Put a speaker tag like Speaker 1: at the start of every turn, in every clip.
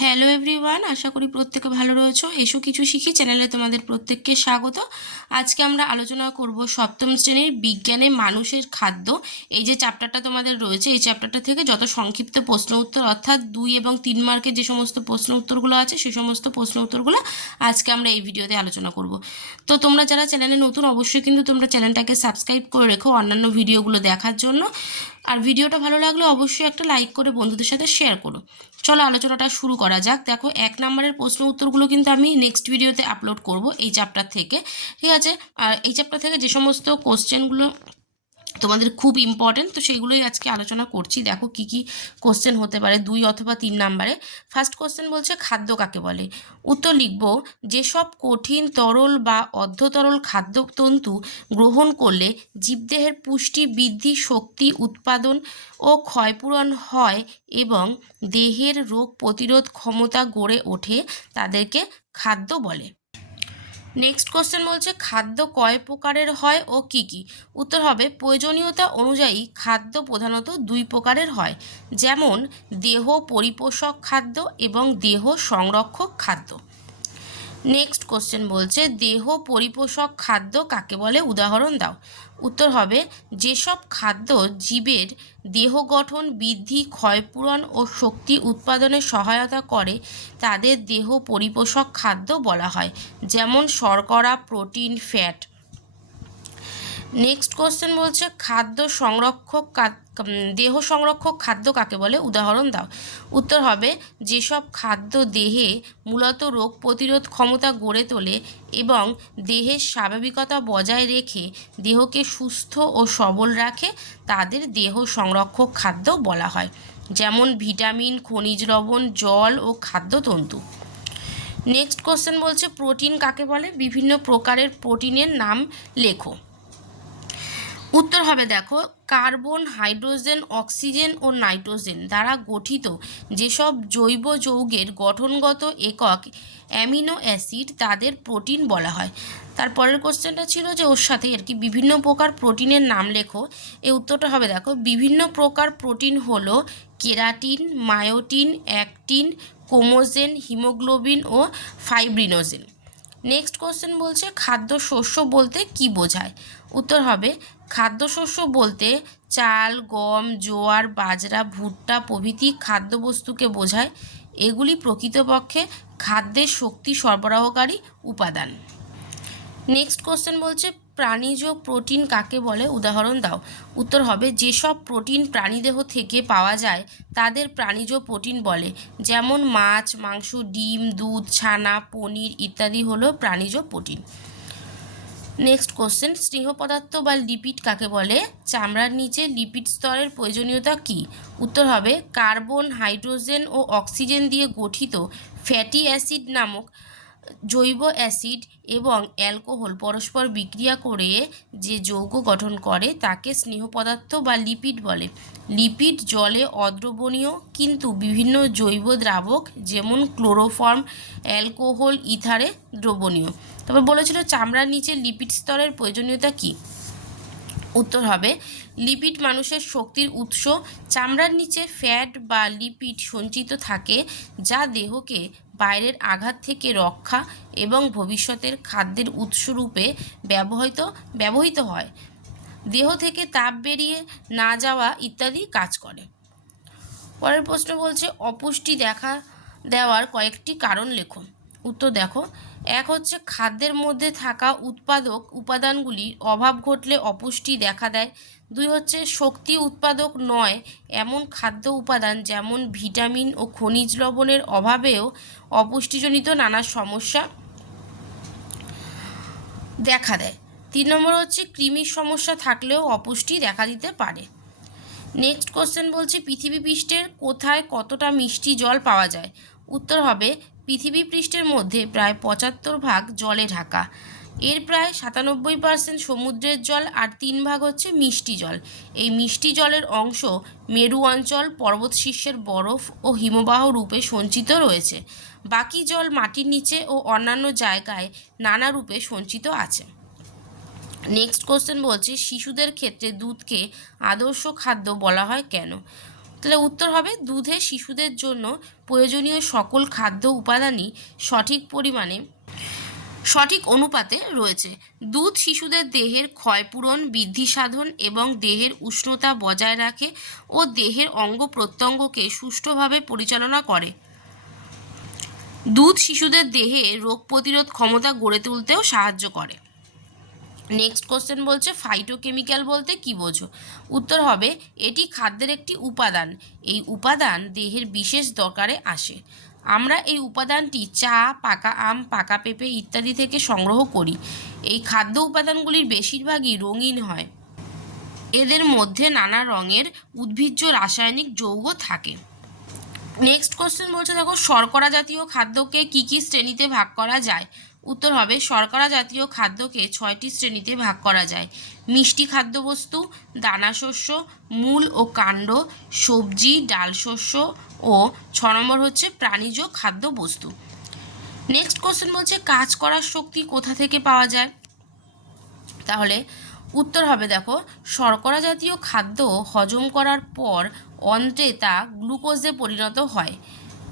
Speaker 1: Hello everyone আশা করি প্রত্যেকে ভালো রয়েছো। এসো কিছু শিখি চ্যানেলে তোমাদের প্রত্যেককে স্বাগত। আজকে আমরা আলোচনা করব সপ্তম শ্রেণির বিজ্ঞানে মানুষের খাদ্য। এই যে চ্যাপ্টারটা তোমাদের রয়েছে, এই চ্যাপ্টারটা থেকে যত সংক্ষিপ্ত প্রশ্ন উত্তর, অর্থাৎ দুই এবং তিন মার্কের যে সমস্ত প্রশ্ন উত্তরগুলো আছে সেই সমস্ত প্রশ্ন উত্তরগুলো আজকে আমরা এই ভিডিওতে আলোচনা করব। তো তোমরা যারা চ্যানেলে নতুন, অবশ্যই কিন্তু তোমরা চ্যানেলটাকে সাবস্ক্রাইব করে রেখো অন্যান্য ভিডিওগুলো দেখার জন্য। আর ভিডিওটা ভালো লাগলে অবশ্যই একটা লাইক করে বন্ধুদের সাথে শেয়ার করো। চলো আলোচনাটা শুরু করা যাক। দেখো, এক নম্বরের প্রশ্ন উত্তরগুলো কিন্তু আমি নেক্সট ভিডিওতে আপলোড করব এই চ্যাপ্টার থেকে। ঠিক আছে? আর এই চ্যাপ্টার থেকে যে সমস্ত কোশ্চেনগুলো তোমাদের খুব ইম্পর্টেন্ট তো সেগুলোই আজকে আলোচনা করছি। দেখো কি কি কোশ্চেন হতে পারে, দুই অথবা তিন নাম্বারে ফার্স্ট কোশ্চেন বলছে, খাদ্য কাকে বলে? উত্তর লিখব, যেসব কঠিন, তরল বা অর্ধতরল খাদ্যতন্তু গ্রহণ করলে জীবদেহের পুষ্টি বৃদ্ধি, শক্তি উৎপাদন ও ক্ষয়পূরণ হয় এবং দেহের রোগ প্রতিরোধ ক্ষমতা গড়ে ওঠে, তাদেরকে খাদ্য বলে। নেক্সট কোশ্চেন বলছে, খাদ্য কয় প্রকারের হয় ও কি কি? উত্তর হবে, প্রয়োজনীয়তা অনুযায়ী খাদ্য প্রধানত দুই প্রকারের হয়। যেমন, দেহ পরিপোষক খাদ্য এবং দেহ সংরক্ষক খাদ্য। নেক্সট কোশ্চেন বলছে, দেহ পরিপোষক খাদ্য কাকে বলে? উদাহরণ দাও। উত্তর হবে, যেসব খাদ্য জীবের দেহ গঠন, বৃদ্ধি, ক্ষয়পূরণ ও শক্তি উৎপাদনে সহায়তা করে, তাদের দেহ পরিপোষক খাদ্য বলা হয়। যেমন শর্করা, প্রোটিন, ফ্যাট। নেক্সট কোশ্চেন বলছে, খাদ্য সংরক্ষক দেহ সংরক্ষক খাদ্য কাকে বলে? উদাহরণ দাও। উত্তর হবে, যেসব খাদ্য দেহে মূলত রোগ প্রতিরোধ ক্ষমতা গড়ে তোলে এবং দেহের স্বাভাবিকতা বজায় রেখে দেহকে সুস্থ ও সবল রাখে, তাদের দেহ সংরক্ষক খাদ্য বলা হয়। যেমন ভিটামিন, খনিজ লবণ, জল ও খাদ্যতন্তু নেক্সট কোশ্চেন বলছে, প্রোটিন কাকে বলে? বিভিন্ন প্রকারের প্রোটিনের নাম লেখো। উত্তর হবে দেখো, কার্বন, হাইড্রোজেন, অক্সিজেন ও নাইট্রোজেন দ্বারা গঠিত যেসব জৈব যৌগের গঠনগত একক অ্যামিনো অ্যাসিড তাদের প্রোটিন বলা হয়। তারপরের কোশ্চেনটা ছিল যে ওর সাথে আর কি বিভিন্ন প্রকার প্রোটিনের নাম লেখো? এই উত্তরটা হবে দেখো, বিভিন্ন প্রকার প্রোটিন হলো কেরাটিন, মায়োটিন, অ্যাক্টিন, কোমোজেন, হিমোগ্লোবিন ও ফাইব্রিনোজেন। নেক্সট কোশ্চেন বলছে খাদ্য শস্য বলতে কি বোঝায়? উত্তর হবে, খাদ্যশস্য বলতে চাল, গম, জোয়ার, বাজরা, ভুট্টা প্রভৃতি খাদ্যবস্তুকে বোঝায়। এগুলি প্রকৃতপক্ষে খাদ্যের শক্তি সরবরাহকারী উপাদান। নেক্সট কোশ্চেন বলছে প্রাণীজ প্রোটিন কাকে বলে? উদাহরণ দাও। উত্তর হবে, যেসব প্রোটিন প্রাণীদেহ থেকে পাওয়া যায়, তাদের প্রাণীজ প্রোটিন বলে। যেমন মাছ, মাংস, ডিম, দুধ, ছানা, পনির ইত্যাদি হলো প্রাণীজ প্রোটিন। নেক্সট কোশ্চেন স্নেহ পদার্থ বা লিপিড কাকে বলে? চামড়ার নিচে লিপিড স্তরের প্রয়োজনীয়তা কী? উত্তর হবে, কার্বন, হাইড্রোজেন ও অক্সিজেন দিয়ে গঠিত ফ্যাটি অ্যাসিড নামক জৈব অ্যাসিড এবং অ্যালকোহল পরস্পর বিক্রিয়া করে যে যৌগ গঠন করে, তাকে স্নেহ পদার্থ বা লিপিড বলে। লিপিড জলে অদ্রবণীয় কিন্তু বিভিন্ন জৈব দ্রাবক, যেমন ক্লোরোফর্ম অ্যালকোহল ইথারে দ্রবণীয়। তবে বলেছিল, চামড়ার নিচে লিপিড স্তরের প্রয়োজনীয়তা কী? উত্তর হবে, লিপিড মানুষের শক্তির উৎস। চামড়ার নিচে ফ্যাট বা লিপিড সঞ্চিত থাকে, যা দেহকে বাইরের আঘাত থেকে রক্ষা এবং ভবিষ্যতের খাদ্যের উৎস রূপে ব্যবহৃত ব্যবহৃত হয়। দেহ থেকে তাপ বেরিয়ে না যাওয়া ইত্যাদি কাজ করে। পরের প্রশ্ন বলছে, অপুষ্টি দেখা দেওয়ার কয়েকটি কারণ লেখো। উত্তর দেখো এক হচ্ছে খাদ্যের মধ্যে থাকা উৎপাদক উপাদানগুলির অভাব ঘটলে অপুষ্টি দেখা দেয়। দুই হচ্ছে শক্তি উৎপাদক নয়, এমন খাদ্য উপাদান যেমন ভিটামিন ও খনিজ লবণের অভাবেও অপুষ্টিজনিত নানা সমস্যা দেখা দেয়। তিন নম্বর হচ্ছে কৃমির সমস্যা থাকলেও অপুষ্টি দেখা দিতে পারে। নেক্সট কোশ্চেন বলছে, পৃথিবী পৃষ্ঠের কোথায় কতটা মিষ্টি জল পাওয়া যায়? উত্তর হবে পৃথিবী পৃষ্ঠের মধ্যে প্রায় পঁচাত্তর ভাগ জলে ঢাকা। এর প্রায় সাতানব্বই পার্সেন্ট সমুদ্রের জল আর তিন ভাগ হচ্ছে মিষ্টি জল। এই মিষ্টি জলের অংশ মেরু অঞ্চল, পর্বত শীর্ষের বরফ ও হিমবাহ রূপে সঞ্চিত রয়েছে। বাকি জল মাটির নিচে ও অন্যান্য জায়গায় নানা রূপে সঞ্চিত আছে। নেক্সট কোশ্চেন বলছে, শিশুদের ক্ষেত্রে দুধকে আদর্শ খাদ্য বলা হয় কেন? তাহলে উত্তর হবে দুধে শিশুদের জন্য প্রয়োজনীয় সকল খাদ্য উপাদানই সঠিক পরিমাণে, সঠিক অনুপাতে রয়েছে। দুধ শিশুদের দেহের ক্ষয়পূরণ বৃদ্ধি সাধন এবং দেহের উষ্ণতা বজায় রাখে ও দেহের অঙ্গ প্রত্যঙ্গকে সুষ্ঠুভাবে পরিচালনা করে। দুধ শিশুদের দেহে রোগ প্রতিরোধ ক্ষমতা গড়ে তুলতেও সাহায্য করে। নেক্সট কোশ্চেন বলছে ফাইটোকেমিক্যাল বলতে কি বোঝো? উত্তর হবে, এটি খাদ্যের একটি উপাদান। এই উপাদান দেহের বিশেষ দরকারে আসে। আমরা এই উপাদানটি চা, পাকা আম, পাকা পেঁপে ইত্যাদি থেকে সংগ্রহ করি। এই খাদ্য উপাদানগুলির বেশিরভাগই রঙিন হয়। এদের মধ্যে নানা রঙের উদ্ভিজ্জ রাসায়নিক যৌগ থাকে। নেক্সট কোশ্চেন বলছে, দেখো, শর্করা জাতীয় খাদ্যকে কি কি শ্রেণীতে ভাগ করা যায়? উত্তর হবে, শর্করা জাতীয় খাদ্যকে ছয়টি শ্রেণীতে ভাগ করা যায়। মিষ্টি খাদ্যবস্তু দানাশস্য মূল ও কাণ্ড, সবজি, ডাল শস্য ও ছ নম্বর হচ্ছে প্রাণীজ খাদ্যবস্তু। নেক্সট কোশ্চেন বলছে, কাজ করার শক্তি কোথা থেকে পাওয়া যায়? তাহলে উত্তর হবে, দেখো, শর্করা জাতীয় খাদ্য হজম করার পর অন্ত্রে তা গ্লুকোজে পরিণত হয়।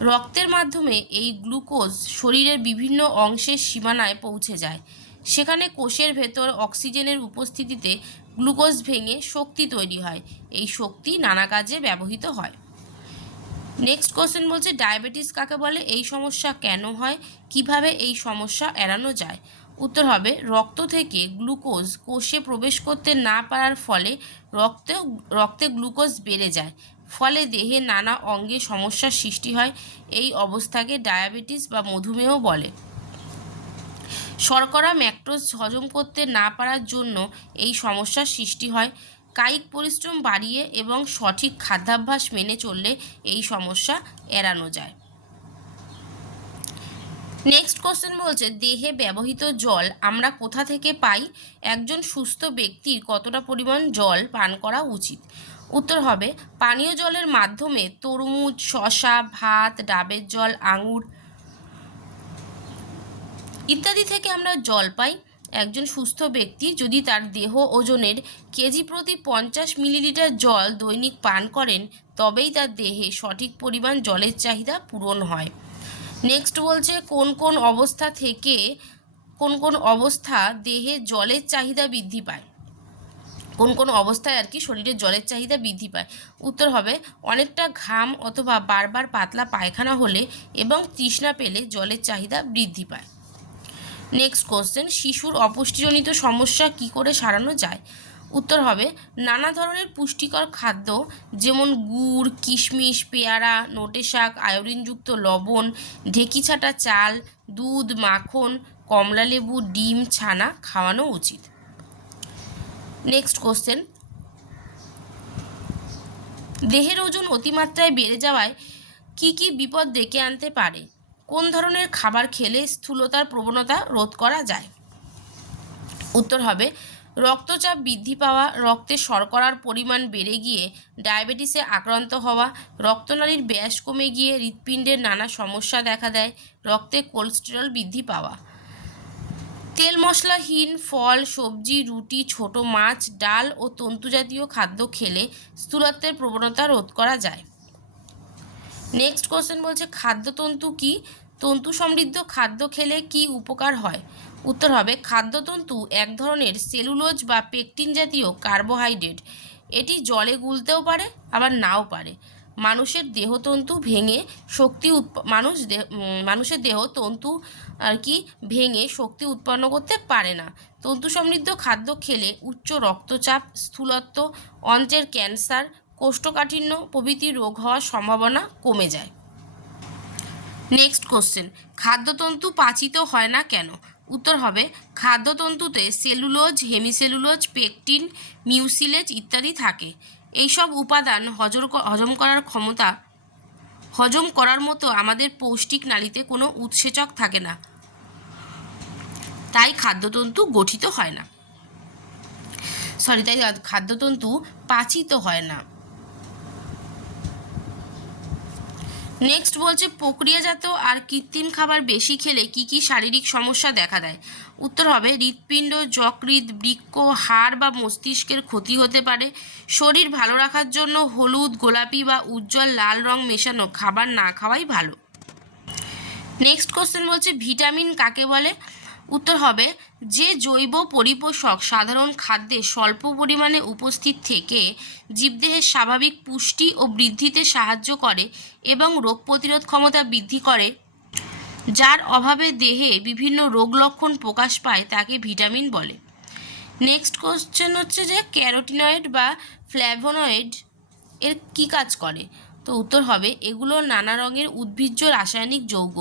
Speaker 1: রক্তের মাধ্যমে এই গ্লুকোজ শরীরের বিভিন্ন অংশের সীমানায় পৌঁছে যায়। সেখানে কোষের ভেতর অক্সিজেনের উপস্থিতিতে গ্লুকোজ ভেঙে শক্তি তৈরি হয়। এই শক্তি নানা কাজে ব্যবহৃত হয়। নেক্সট কোশ্চেন বলছে ডায়াবেটিস কাকে বলে? এই সমস্যা কেন হয়? কীভাবে এই সমস্যা এড়ানো যায়? উত্তর হবে, রক্ত থেকে গ্লুকোজ কোষে প্রবেশ করতে না পারার ফলে রক্তে রক্তে গ্লুকোজ বেড়ে যায়। ফলে দেহে নানা অঙ্গে সমস্যার সৃষ্টি হয়, এই অবস্থাকে ডায়াবেটিস বা মধুমেহ বলে। শর্করা, ম্যাক্টোজ হজম করতে না পারার জন্য এই সমস্যার সৃষ্টি হয়। কায়িক পরিশ্রম বাড়িয়ে এবং সঠিক খাদ্যাভ্যাস মেনে চললে এই সমস্যা এড়ানো যায়। নেক্সট কোশ্চেন বলছে, দেহে ব্যবহৃত জল আমরা কোথা থেকে পাই? একজন সুস্থ ব্যক্তির কতটা পরিমাণ জল পান করা উচিত? উত্তর হবে, পানীয় জলের মাধ্যমে তরমুজ শশা ভাত, ডাবের জল, আঙুর ইত্যাদি থেকে আমরা জল পাই। একজন সুস্থ ব্যক্তি যদি তার দেহ ওজনের কেজি প্রতি পঞ্চাশ মিলিলিটার জল দৈনিক পান করেন, তবেই তার দেহে সঠিক পরিমাণ জলের চাহিদা পূরণ হয়। নেক্সট বলছে, কোন কোন অবস্থা থেকে কোন কোন অবস্থা দেহে জলের চাহিদা বৃদ্ধি পায়? কোন কোন অবস্থায় আর কি শরীরে জলের চাহিদা বৃদ্ধি পায়? উত্তর হবে, অনেকটা ঘাম অথবা বারবার পাতলা পায়খানা হলে এবং তৃষ্ণা পেলে জলের চাহিদা বৃদ্ধি পায়। নেক্সট কোশ্চেন শিশুর অপুষ্টিজনিত সমস্যা কি করে সারানো যায়? উত্তর হবে নানা ধরনের পুষ্টিকর খাদ্য যেমন গুড়, কিশমিশ, পেয়ারা, নোটে শাক, আয়োডিনযুক্ত লবণ, ঢেকি ছাটা চাল, দুধ, মাখন কমলালেবু ডিম, ছানা খাওয়ানো উচিত। নেক্সট কোশ্চেন দেহের ওজন অতিমাত্রায় বেড়ে যাওয়ায় কি কি বিপদ ডেকে আনতে পারে? কোন ধরনের খাবার খেলে স্থূলতার প্রবণতা রোধ করা যায়? উত্তর হবে রক্তচাপ বৃদ্ধি পাওয়া, রক্তে শর্করার পরিমাণ বেড়ে গিয়ে ডায়াবেটিসে আক্রান্ত হওয়া, রক্তনালীর ব্যাস কমে গিয়ে হৃৎপিণ্ডের নানা সমস্যা দেখা দেয়, রক্তে কোলেস্টেরল বৃদ্ধি পাওয়া। তেল মশলাহীন ফল, সবজি, রুটি, ছোট মাছ, ডাল ও তন্তুজাতীয় খাদ্য খেলে স্থূলত্বের প্রবণতা রোধ করা যায়। নেক্সট কোশ্চেন বলছে, খাদ্যতন্তু কি? তন্তু সমৃদ্ধ খাদ্য খেলে কি উপকার হয়? উত্তর হবে খাদ্যতন্তু এক ধরনের সেলুলোজ বা পেকটিন জাতীয় কার্বোহাইড্রেট। এটি জলে গুলতেও পারে, আবার নাও পারে। মানুষের দেহতন্তু ভেঙে শক্তি মানুষ মানুষের দেহ তন্তু আর কি ভেঙে শক্তি উৎপন্ন করতে পারে না। তন্তু সমৃদ্ধ খাদ্য খেলে উচ্চ রক্তচাপ, স্থূলত্ব, অন্ত্রের ক্যান্সার, কোষ্ঠকাঠিন্য, প্রভৃতি রোগ হওয়ার সম্ভাবনা কমে যায়। নেক্সট কোশ্চেন, খাদ্যতন্তু পাচিত হয় না কেন? উত্তর হবে, খাদ্যতন্তুতে সেলুলোজ, হেমিসেলুলোজ, পেকটিন, মিউসিলেজ ইত্যাদি থাকে। এইসব উপাদান হজর হজম করার ক্ষমতা, হজম করার মতো আমাদের পৌষ্টিক নালীতে কোনো উৎসেচক থাকে না। তাই খাদ্যতন্তু গঠিত হয় না। সরি, তাই খাদ্যতন্তু পাচিত হয় না। নেক্সট বলছে, প্রক্রিয়াজাত আর কৃত্রিম খাবার বেশি খেলে কি কি শারীরিক সমস্যা দেখা দেয়? উত্তর হবে, হৃৎপিণ্ড, যকৃৎ, বৃক্ক, হাড় বা মস্তিষ্কের ক্ষতি হতে পারে। শরীর ভালো রাখার জন্য হলুদ, গোলাপি বা উজ্জ্বল লাল রং মেশানো খাবার না খাওয়াই ভালো। নেক্সট কোশ্চেন বলছে, ভিটামিন কাকে বলে? উত্তর হবে, যে জৈব পরিপোষক সাধারণ খাদ্যে স্বল্প পরিমাণে উপস্থিত থেকে জীবদেহের স্বাভাবিক পুষ্টি ও বৃদ্ধিতে সাহায্য করে এবং রোগ প্রতিরোধ ক্ষমতা বৃদ্ধি করে, যার অভাবে দেহে বিভিন্ন রোগ লক্ষণ প্রকাশ পায় তাকে ভিটামিন বলে। নেক্সট কোশ্চেন হচ্ছে যে ক্যারোটিনয়েড বা ফ্ল্যাভোনয়েড এর কী কাজ করে? তো উত্তর হবে, এগুলো নানা রঙের উদ্ভিজ্জ রাসায়নিক যৌগ।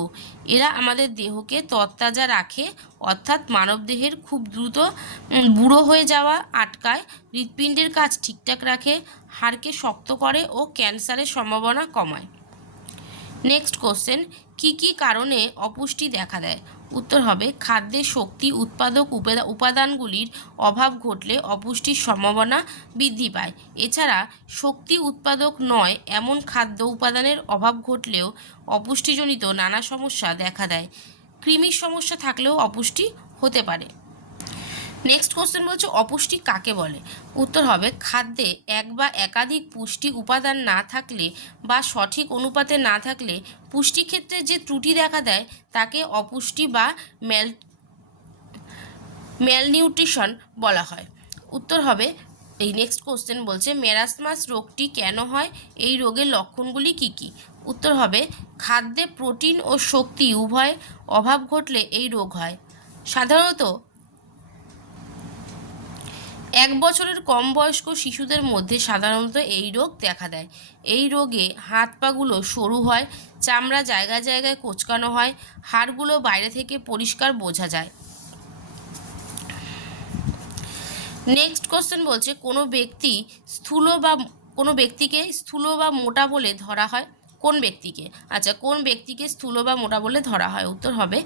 Speaker 1: এরা আমাদের দেহকে তরতাজা রাখে, অর্থাৎ মানবদেহের খুব দ্রুত বুড়ো হয়ে যাওয়া, আটকায়, হৃৎপিণ্ডের কাজ ঠিকঠাক রাখে, হাড়কে শক্ত করে ও ক্যান্সারের সম্ভাবনা কমায়। নেক্সট কোশ্চেন কি কি কারণে অপুষ্টি দেখা দেয়? উত্তর হবে, খাদ্যে শক্তি, উৎপাদক উপা- উপাদানগুলির অভাব ঘটলে অপুষ্টির সম্ভাবনা বৃদ্ধি পায়। এছাড়া, শক্তি উৎপাদক নয়, এমন খাদ্য উপাদানের অভাব ঘটলেও অপুষ্টিজনিত নানা সমস্যা দেখা দেয়। কৃমির সমস্যা থাকলেও অপুষ্টি হতে পারে। নেক্সট কোশ্চেন বলছে, অপুষ্টি কাকে বলে? উত্তর হবে, খাদ্যে এক বা একাধিক পুষ্টি উপাদান না থাকলে বা সঠিক অনুপাতে না থাকলে পুষ্টি ক্ষেত্রে যে ত্রুটি দেখা দেয়, তাকে অপুষ্টি বা ম্যাল, ম্যালনিউট্রিশন বলা হয়। উত্তর হবে, এই নেক্সট কোশ্চেন বলছে মেরাসমাস রোগটি কেন হয়? এই রোগের লক্ষণগুলি কি কি? উত্তর হবে, খাদ্যে প্রোটিন ও শক্তি উভয় অভাব ঘটলে এই রোগ হয়। সাধারণত এক বছরের কম বয়স্ক শিশুদের মধ্যে সাধারণত এই রোগ দেখা দেয়। এই রোগে হাত পাগুলো সরু হয়, চামড়া জায়গায় জায়গায় কোঁচকানো হয়, হাড়গুলো বাইরে থেকে পরিষ্কার বোঝা যায়। নেক্সট কোশ্চেন বলছে, কোনো ব্যক্তি স্থূল বা কোনো ব্যক্তিকে স্থূল বা মোটা বলে ধরা হয়? কোন ব্যক্তিকে? আচ্ছা কোন ব্যক্তিকে স্থূল বা মোটা বলে ধরা হয়? উত্তর হবে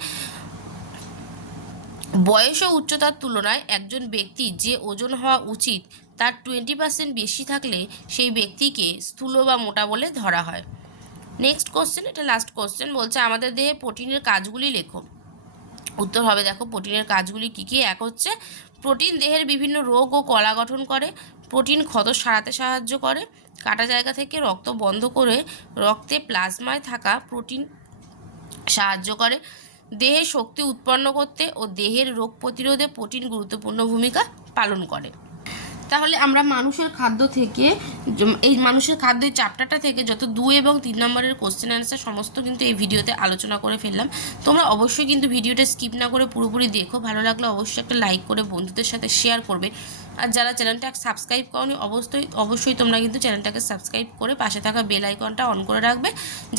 Speaker 1: বয়স ও উচ্চতার তুলনায় একজন ব্যক্তির যে ওজন হওয়া উচিত, তার টোয়েন্টি পার্সেন্ট বেশি থাকলে সেই ব্যক্তিকে স্থূল বা মোটা বলে ধরা হয়। নেক্সট কোশ্চেন এটা লাস্ট কোশ্চেন বলছে, আমাদের দেহে প্রোটিনের কাজগুলি লেখো। উত্তর হবে, দেখো, প্রোটিনের কাজগুলি কী কী? এক হচ্ছে, প্রোটিন দেহের বিভিন্ন রোগ ও কলা গঠন করে, প্রোটিন ক্ষত সারাতে সাহায্য করে, কাটা জায়গা থেকে রক্ত বন্ধ করে রক্তে প্লাজমায় থাকা প্রোটিন সাহায্য করে দেহে শক্তি উৎপন্ন করতে ও দেহের রোগ প্রতিরোধে প্রোটিন গুরুত্বপূর্ণ ভূমিকা পালন করে। তাহলে আমরা মানুষের খাদ্য থেকে এই মানুষের খাদ্য এই থেকে যত দুই এবং তিন নম্বরের কোশ্চেন অ্যান্সার সমস্ত কিন্তু এই ভিডিওতে আলোচনা করে ফেললাম। তোমরা অবশ্যই কিন্তু ভিডিওটা স্কিপ না করে পুরোপুরি দেখো। ভালো লাগলে অবশ্যই একটা লাইক করে বন্ধুদের সাথে শেয়ার করবে। আর যারা চ্যানেলটা সাবস্ক্রাইব করনি, অবশ্যই অবশ্যই তোমরা কিন্তু চ্যানেলটাকে সাবস্ক্রাইব করে পাশে থাকা বেল আইকনটা অন করে রাখবে,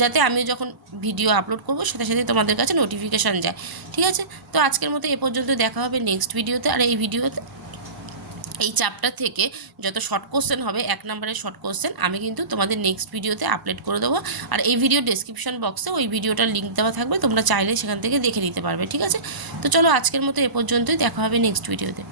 Speaker 1: যাতে আমি যখন ভিডিও আপলোড করব, সাথে সাথে তোমাদের কাছে নোটিফিকেশান যায়। ঠিক আছে? তো আজকের মতো এ পর্যন্ত দেখা হবে নেক্সট ভিডিওতে আর এই ভিডিওতে এই চ্যাপ্টার থেকে যত শর্ট কোশ্চেন হবে, এক নম্বরের শর্ট কোশ্চেন আমি কিন্তু তোমাদের নেক্সট ভিডিওতে আপলোড করে দেবো। আর এই ভিডিও ডেসক্রিপশন বক্সে ওই ভিডিওটার লিঙ্ক দেওয়া থাকবে, তোমরা চাইলে সেখান থেকে দেখে নিতে পারবে। ঠিক আছে? তো চলো আজকের মতো এ পর্যন্তই, দেখা হবে নেক্সট ভিডিওতে